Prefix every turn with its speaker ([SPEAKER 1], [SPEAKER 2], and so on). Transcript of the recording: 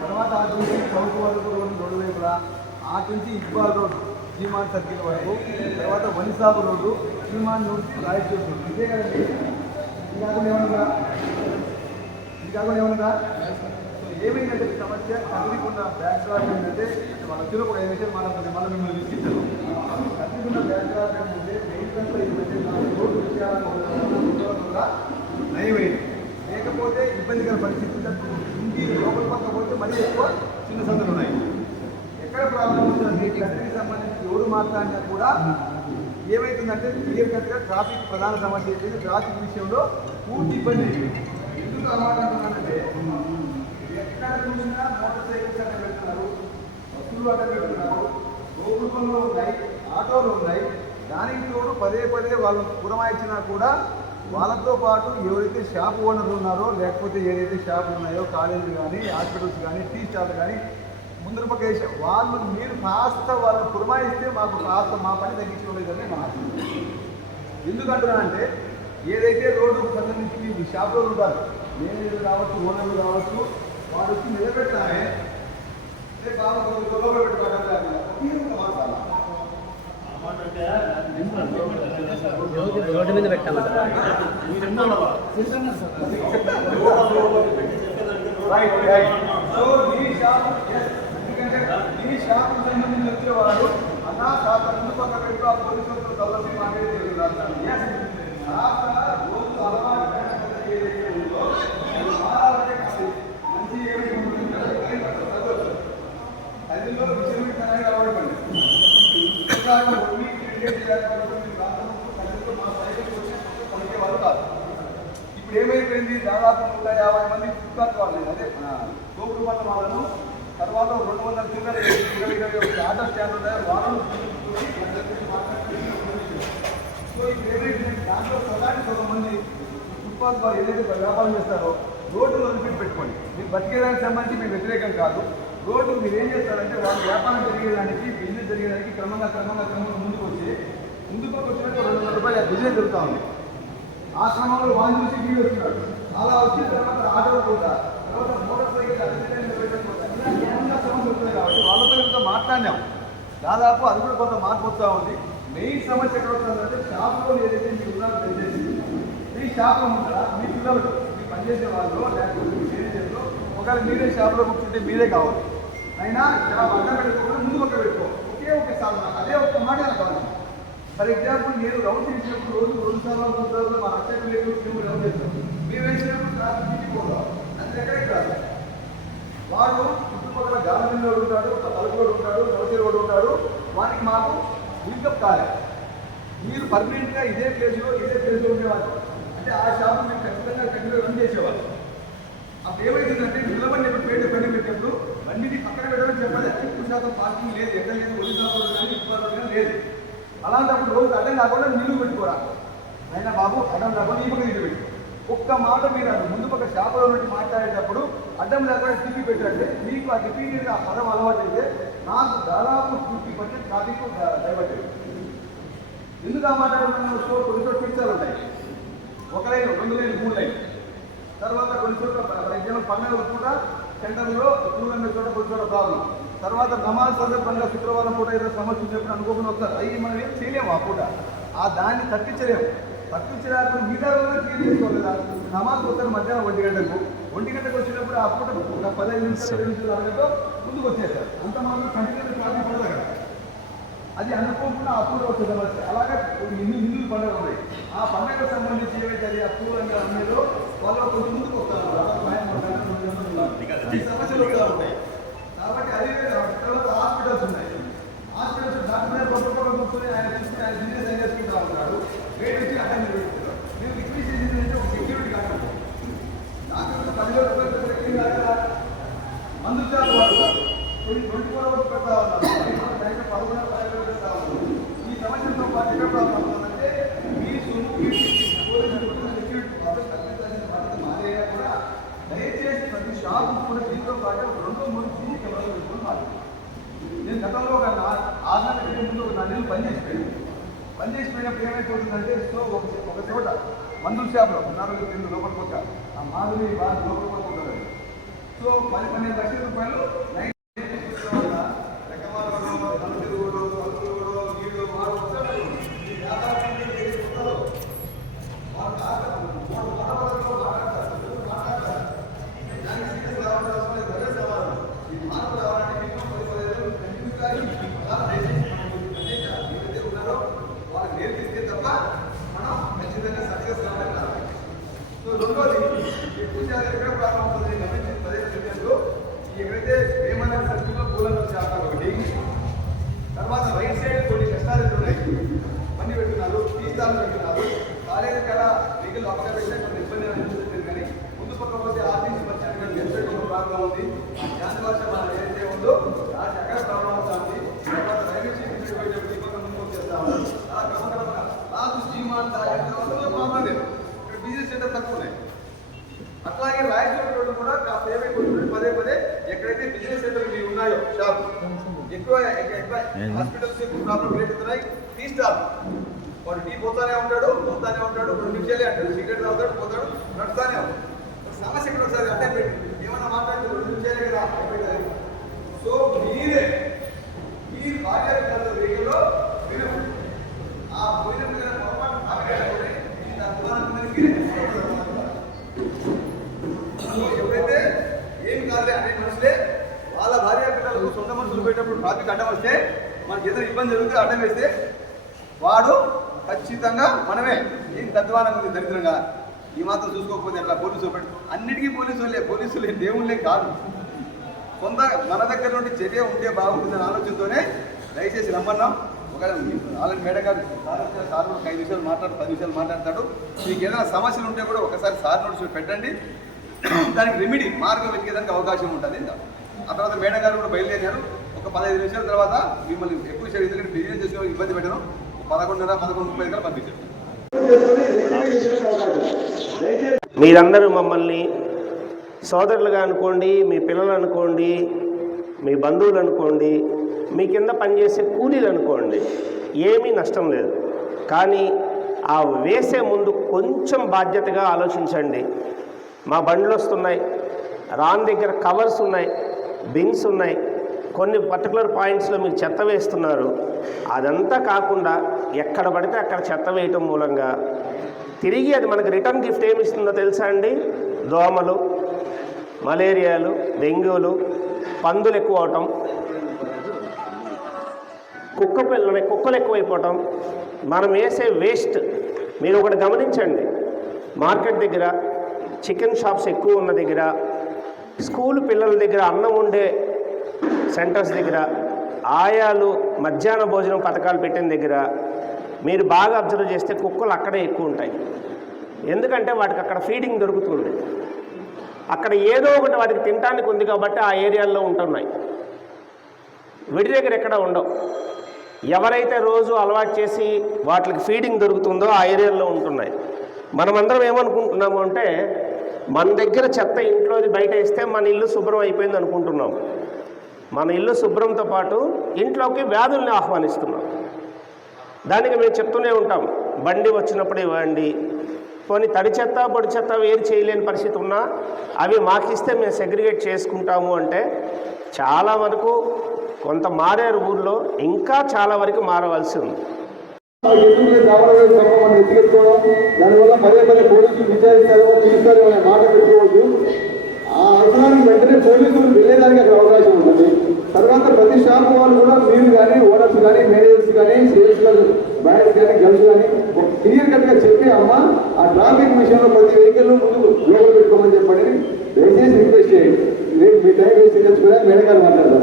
[SPEAKER 1] తర్వాత అటు నుంచి చౌక వరకు రోడ్డు రెండు వైపులా అటు నుంచి ఇక్బాల్ రోడ్డు శ్రీమాన్ సర్కిల్ వరకు తర్వాత వనిసాబు రోడ్డు శ్రీమాన్ నుంచి రాయచూరు రోడ్డు. ఇదే కదండి ఇది? కాకుండా ఏమన్నా ఇది కాకుండా ఏమన్నా ఏమైందంటే సమస్య కదిలికున్న బ్యాక్ డ్రాప్ ఏంటంటే వాళ్ళ వచ్చిన ఒక ఐదు విషయం మాట్లాడుతుంది మళ్ళీ మిమ్మల్ని విసిగించారు కదిలికున్న బ్యాక్ డ్రాప్ ఏంటంటే మెయిన్ ఏంటంటే నాలుగు రోడ్డు విషయాలను నయమైంది. లేకపోతే ఇబ్బందికర పరిస్థితి ఇంటి లోపల పక్క పోతే మరీ ఎక్కువ చిన్న సందులు ఉన్నాయి. ఎక్కడ ప్రాబ్లం ఉందంటే గట్టికి సంబంధించి ఎవరు మాట్లాడినా కూడా ఏమైతుందంటే క్లియర్ కట్గా ట్రాఫిక్ ప్రధాన సమస్య ఏంటంటే ట్రాఫిక్ విషయంలో పూర్తి ఇబ్బంది. ఎందుకు అలవాటు అంటున్నానంటే ఎక్కడ చూసినా మోటార్ సైకిల్స్ అక్కడ పెడుతున్నారు బస్సులు అక్కడ పెడుతున్నారు రోడ్లు పనులు ఉన్నాయి ఆటోలు ఉన్నాయి. దానికి తోడు పదే పదే వాళ్ళు పురమాయించినా కూడా వాళ్ళతో పాటు ఎవరైతే షాప్ ఓనర్లు ఉన్నారో లేకపోతే ఏదైతే షాపులు ఉన్నాయో కాలేజీలు కానీ హాస్పిటల్స్ కానీ టీ స్టాల్ కానీ ముందర పక్క వేసే వాళ్ళు మీరు కాస్త వాళ్ళు పురమాయిస్తే మాకు కాస్త మా పని తగ్గించుకోలేదని మా ఆశ. ఎందుకంటున్నానంటే ఏదైతే రోడ్డుకు సంబంధించి మీ షాపులో ఉంటారు మేనేజర్లు కావచ్చు ఓనర్లు కావచ్చు వాడు వచ్చి నిలబెట్టామే బాబు కొంచెం గొడవ పెట్టుకోవడం
[SPEAKER 2] రోడ్డు మీద పెట్టామంటారా
[SPEAKER 1] రైట్ రైట్ సో అలవాటు ఇప్పుడు ఏమైపోయింది దాదాపు నూట యాభై మంది ఫుట్పాత్ వాళ్ళు అదే తోపుడు వాళ్ళ వాళ్ళను తర్వాత రెండు వందల చిల్లర ఇరవై ఇరవై ఒకటి ఆటో స్టాండ్ ఉన్నాయి వాళ్ళు సో ఇప్పుడు ఏమైపోయింది దాంట్లో సగానికి సగం మంది ఫుట్పాత్ వాళ్ళు ఏదైతే వ్యాపారం చేస్తారో రోడ్డు వదిలిపెట్టి పెట్టుకోండి మీరు బతికేదానికి సంబంధించి మీ వ్యతిరేకం కాదు రోడ్డు మీరు ఏం చేస్తారంటే వాళ్ళ వ్యాపారం జరిగేదానికి బిజినెస్ జరిగేదానికి క్రమంగా క్రమంగా క్రమంగా ముందుకు వచ్చి ముందుకు వచ్చినట్టు రెండు వందల రూపాయలు బిజినెస్ జరుగుతూ ఉంది. ఆ క్రమంలో వాళ్ళు చూసి వీడు వస్తున్నాడు అలా వచ్చిన తర్వాత ఆటో కూడా తర్వాత మోటార్ సైకిల్ అసిస్టెంట్ పెట్టకపోతే ఇలా సమస్య కాబట్టి వాళ్ళతో ఇంకా మాట్లాడినాం. దాదాపు అది కూడా కొంత మార్పు వస్తూ ఉంది. మెయిన్ సమస్య ఎక్కడ వస్తుందంటే షాప్లో ఏదైతే మీ ఉన్నారో తెలిసేది. మీ షాప్లో ఉంటారా మీ పిల్లలు మీ పనిచేసే వాళ్ళు లేకపోతే మీ మేనేజర్లు ఒకవేళ మీరే షాప్లో కూర్చుంటే మీరే కావాలి. అయినా షాప్ అడ్డం పెట్టుకోకుండా ముందు పక్క పెట్టుకో. ఒకే ఒక సాధన అదే ఒక మాట కావాలి ఫర్ ఎగ్జాంపుల్ నేను రౌండ్ చేసినప్పుడు రోజు రెండు సార్లు మూడు సార్లు మా అక్కడికి లేదు మేము రౌండ్ చేస్తాం మేము వేసినప్పుడు క్లాస్ తిప్పిపోతాం అది ఎక్కడికి కాదు. వాడు చుట్టుపక్కల గార్డెన్ రోడ్ ఉంటాడు ఒక తలుపు ఉంటాడు నవసి ఉంటాడు. వానికి మాకు లింకప్ కాలేదు మీరు పర్మనెంట్గా ఇదే ప్లేస్లో ఇదే ప్లేస్లో ఉండేవాళ్ళు. అంటే ఆ షాపు మేము ఖచ్చితంగా కంటిన్యూ రన్ చేసేవాళ్ళు. అప్పుడు ఏమైతుందంటే నిలబడి పేట పని పెట్టినప్పుడు బండిని పక్కన పెట్టడం చెప్పాలి. ఎక్కువ శాతం పార్కింగ్ లేదు ఎక్కడ లేదు ఒడిశా రోడ్ కానీ ఉప్పాడ కానీ లేదు. అలాంటప్పుడు రోజు అడ్డం కాకుండా నిలువ పెట్టుకోరా అయినా బాబు అడ్డం కాకుండా ఈ పక్క నిలువ పెట్టు. ఒక్క మాట మీరు ముందు పక్క షాపులో నుండి మాట్లాడేటప్పుడు అడ్డం లేకుండా తిప్పి పెట్టండి. మీకు ఆ రిపీటెడ్ ఆ పదం అలవాటు అయితే నాకు దాదాపు ఫిఫ్టీ పర్సెంట్ ట్రాఫిక్ డైవర్ట్ ఎందుకు ఆ మాట్లాడుతున్నాను సో కొన్ని చోట్ల ఉంటాయి. ఒక లైన్ రెండు లైన్ మూడు లైన్. తర్వాత కొన్ని చోట్ల ఫర్ ఎగ్జాంపుల్ పండుగ కూడా సెంటర్లో ఎక్కువగా హండ్రెడ్ చోట కొన్ని చోట ప్రాబ్లం. తర్వాత నమాజ్ సందర్భంగా శుక్రవారం పూట ఏదో సమస్య ఉన్నప్పుడు అనుకోకుండా వస్తారు అవి మనం ఏం చేయలేము ఆ పూట. ఆ దాన్ని తప్పించలేము తప్పించడానికి మిగతా క్లియర్ చేసుకోలేదా? నమాజ్ వస్తారు మధ్యాహ్నం ఒంటి గంటకు. ఒంటి గంటకు వచ్చినప్పుడు ఆ పూట ఒక పదహైదు నిమిషాలు ఇరవై నిమిషాలు అరగతో ముందుకు వచ్చేస్తారు. అంత మనం కంటిన్యూ ప్రాబ్లం పడదు కదా. అది అనుకోకుండా ఆ పూట వచ్చే సమస్య అలాగే ఇన్ని హిందువులు పండుగ ఉన్నాయి. ఆ పండుగకు సంబంధించి ఏవైతే అది ఆ పూలంగా ఉన్నాయో వాళ్ళు కొంచెం ముందుకు వస్తారు. ఈ సమస్యలు వస్తూ ఉంటాయి. కాబట్టి అదే తర్వాత హాస్పిటల్స్ ఉన్నాయి. హాస్పిటల్స్ డాక్టర్ గారు కూర్చొని ఆయన చూసుకుని ఆయన బిజినెస్ ఏం చేసుకుంటా ఉంటాడు. రేట్ వచ్చి అటెండ్ పెడుతున్నారు మీరు అంటే ఒక సెక్యూరిటీ కాకుండా డాక్టర్ పదివేల రూపాయలు ఏం కాదు. మందు షాప్ వాళ్ళు. ట్వంటీ ఫోర్ అవర్స్ పెడతా ఉన్నారు. బయట పదకొండు పదకొండు పెడతా ఉన్నారు. ఈ సమస్యలతో పాటు ఎక్కడ ప్రాబ్లం అవుతుందంటే మీ సొమ్ము మీ పోలీసులు సెక్యూరిటీ ప్రాబ్లం కల్పించాల్సిన బాధ్యత మాదైనా కూడా దయచేసి ప్రతి షాపు కూడా దీంతో పాటు రెండు మూడు సీసీ కెమెరాలు పెట్టుకుని మాట్లాడు. నేను గతంలో ఒక నా- ఆరు నెలల క్రితం ముందు ఒక నాలుగు నెలలు పనిచేసిపోయాను. పనిచేసిపోయినప్పుడు ఏమైపోతుందంటే సో ఒక ఒక చోట మందుల షాప్లో నాలుగు రెండు లోపలికి వచ్చా ఆ మాధురి బాగా లోపలికి పోతుంది సో పది పన్నెండు లక్షల రూపాయలు లైన్ రెక్కమాలలో నలుగురు పలుకులు వీళ్ళు వారు వస్తారు. ఈ వ్యాపారం ఏదైతే ఉంటుందో, వాళ్ళు కాదు, మూడు మానవులతో మాట్లాడతారు, మాట్లాడతారు. దానికి సీరియస్ కావాల్సిన అవసరం లేదు, అదే సవాలు. ఈ మార్పు రావాలంటే మినిమం పది పదిహేను కంటిన్యూగా ఈ అలా దయచేసి మనం ప్రత్యేక ఏదైతే ఉన్నారో వాళ్ళకి నేర్పిస్తే తప్ప మనం ఖచ్చితంగా సక్సెస్ కావాలని కాదు. సో రెండోది ఈ పూజ ఎక్కడ ప్రాబ్లం గమనించి పదే చెప్పారు ఎక్కడైతే సర్కిల్లో పూలను చేస్తారు ఒకటి. తర్వాత రైట్ సైడ్ కొన్ని కష్టాలు ఉన్నాయి. మంది పెట్టున్నారు తీర్థాలు పెట్టున్నారు. కాలేజీ కాడ వెహికల్ అప్పగా పెట్టే కొన్ని ఇబ్బంది అనిపిస్తుంది కానీ ముందు పక్క పోతే ఆర్టీసీ బస్ స్టాండ్ కానీ ప్రాబ్లం ఉంది. శాంతి భాష మనం ఏదైతే ఉందో దానికి ఎక్కడ ప్రాబ్లం అవుతా ఉంది తర్వాత రైల్వే స్టేషన్ పోయేటప్పుడు ఈ పక్క ముందుకు వచ్చేస్తా ఉన్నారు అలా క్రమక్రమంగా లాస్ట్ స్టీమాన్ అందులో ప్రాబ్లం లేదు ఇక్కడ తక్కువ ఉన్నాయి అట్లాగే రాయచోటి రోడ్డు కూడా కాస్త ఏమైపోతుంది పదే పదే ఎక్కడైతే బిజినెస్ సెంటర్ మీరు ఉన్నాయో షాప్ ఎక్కువ ఎక్కువ హాస్పిటల్స్ ప్రాబ్లం క్రియేట్ అవుతున్నాయి. Tea stall. వాడు టీ పోతానే ఉంటాడు పోతానే ఉంటాడు. రెండు నిమిషాలే అంటాడు సిగరెట్ తాగుతాడు పోతాడు నడుస్తానే ఉంటాడు. సమస్య ఇక్కడ ఒకసారి అర్థం పెట్టి ఏమన్నా మాట్లాడితే రెండు నిమిషాలే కదా సో మీరే మీ భార్య పిల్లల వెహికల్లో మీరు ఆ పోయిన పిల్లల పొరపాటు ఆగలేకపోతే ఇది అధ్వానం మీరే ఎవరైతే ఏం కాదులే అనే మనుషులే వాళ్ళ భార్య పిల్లలకు సొంత మనుషులు పోయేటప్పుడు ట్రాఫిక్ అడ్డం వస్తే మనకి ఏదైనా ఇబ్బంది జరుగుతుంది అడ్డం వేస్తే వాడు ఖచ్చితంగా మనమే. ఏం తద్వానం ఉంది దరిద్రంగా? ఈ మాత్రం చూసుకోకపోతే అట్లా పోలీసులు పెట్టి అన్నిటికీ పోలీసులే పోలీసులు ఏం దేవుళ్ళే కాదు. కొంత మన దగ్గర నుండి చర్య ఉంటే బాగుంటుందనే ఆలోచనతోనే దయచేసి రమ్మన్నాం. ఒకవేళ ఆల్రెడీ మేడం గారు సార్ కూడా ఐదు నిమిషాలు మాట్లాడు పది నిమిషాలు మాట్లాడతాడు. మీకు ఏదైనా సమస్యలు ఉంటే కూడా ఒకసారి సార్ నోటీస్ పెట్టండి. దానికి రెమెడీ మార్గం వెతికేదానికి అవకాశం ఉంటుంది. ఆ తర్వాత మేడం గారు కూడా బయలుదేరారు. ఒక పదహైదు నిమిషాల తర్వాత మిమ్మల్ని ఎక్కువ సేపు ఎందుకంటే బిజినెస్ చేసిన ఇబ్బంది పెట్టారు పదకొండున్నర పదకొండు ముప్పై దగ్గర పంపించారు
[SPEAKER 2] మీరందరూ మమ్మల్ని సోదరులుగా అనుకోండి మీ పిల్లలు అనుకోండి మీ బంధువులు అనుకోండి మీ కింద పనిచేసే కూలీలు అనుకోండి ఏమీ నష్టం లేదు. కానీ ఆ వేసే ముందు కొంచెం బాధ్యతగా ఆలోచించండి. మా బండ్లు వస్తున్నాయి రాన్ దగ్గర కవర్స్ ఉన్నాయి. బిన్స్ ఉన్నాయి. కొన్ని పర్టికులర్ పాయింట్స్లో మీరు చెత్త వేస్తున్నారు. అదంతా కాకుండా ఎక్కడ పడితే అక్కడ చెత్త వేయటం మూలంగా తిరిగి అది మనకి రిటర్న్ గిఫ్ట్ ఏమి ఇస్తుందో తెలుసా అండి? దోమలు మలేరియాలు డెంగ్యూలు పందులు ఎక్కువ అవటం కుక్క పిల్లలు కుక్కలు ఎక్కువైపోవటం మనం వేసే వేస్ట్. మీరు ఒకటి గమనించండి. మార్కెట్ దగ్గర చికెన్ షాప్స్ ఎక్కువ ఉన్న దగ్గర స్కూల్ పిల్లల దగ్గర అన్నం ఉండే సెంటర్స్ దగ్గర ఆయాలు మధ్యాహ్న భోజనం పథకాలు పెట్టిన దగ్గర మీరు బాగా అబ్జర్వ్ చేస్తే కుక్కలు అక్కడే ఎక్కువ ఉంటాయి. ఎందుకంటే వాటికి అక్కడ ఫీడింగ్ దొరుకుతుంది. అక్కడ ఏదో ఒకటి వాటికి తినడానికి ఉంది కాబట్టి ఆ ఏరియాల్లో ఉంటున్నాయి. విడి దగ్గర ఎక్కడ ఉండవు. ఎవరైతే రోజు అలవాటు చేసి వాటికి ఫీడింగ్ దొరుకుతుందో ఆ ఏరియాలో ఉంటున్నాయి. మనమందరం ఏమనుకుంటున్నాము అంటే మన దగ్గర చెత్త ఇంట్లోది బయట వేస్తే మన ఇల్లు శుభ్రం అయిపోయింది అనుకుంటున్నాం. మన ఇల్లు శుభ్రంతో పాటు ఇంట్లోకి వ్యాధుల్ని ఆహ్వానిస్తున్నాం. దానికి మేము చెప్తూనే ఉంటాం బండి వచ్చినప్పుడు ఇవ్వండి. పోనీ తడి చెత్త పొడి చెత్త వేరు చేయలేని పరిస్థితి ఉన్నా అవి మాకిస్తే మేము సెగ్రిగేట్ చేసుకుంటాము అంటే చాలా వరకు కొంత మారారు ఊర్లో ఇంకా చాలా వరకు మారవలసి ఉంది.
[SPEAKER 1] ఎందుకు దావడం మనం ఎత్తుకెత్తుకోవడం దానివల్ల పదే పదే పోలీసులు విచారిస్తారు తీస్తారు అనే మాట పెట్టుకోవద్దు. ఆ అవసరానికి వెంటనే పోలీసులు వెళ్ళేదానికి అక్కడ అవకాశం ఉంటుంది. తర్వాత ప్రతి షాప్ వాళ్ళు కూడా మీరు కానీ ఓనర్స్ కానీ మేనేజర్స్ కానీ సేల్స్ బాయ్స్ కానీ గర్ల్స్ కానీ ఒక క్లియర్ కట్ చెప్పి అమ్మ ఆ ట్రాఫిక్ విషయంలో ప్రతి వెహికల్ ముందు లోపల పెట్టుకోమని చెప్పండి. దయచేసి రిక్వెస్ట్ చేయండి. రేపు మీ టైం వేస్ట్ చేసుకుని మేడం గారు మాట్లాడదాం.